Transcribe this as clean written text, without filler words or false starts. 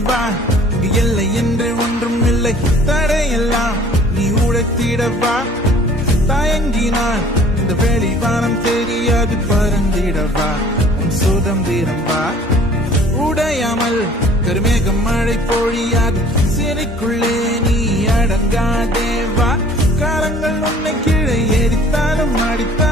வா இங்கு எல்லை என்று ஒன்றும் இல்லை தடையெல்லாம் நீ உழைத்திடவா தயங்கினான் இந்த வெளிவானம் தெரியாது பறந்திடவா உன் சுதந்திரம் வா உடையாமல் கருமேகம் மழை பொழியாது சிறைக்குள்ளே நீ அடங்காதேவா காலங்கள் உன்னை கீழே எரித்தாலும் அடித்தாலும்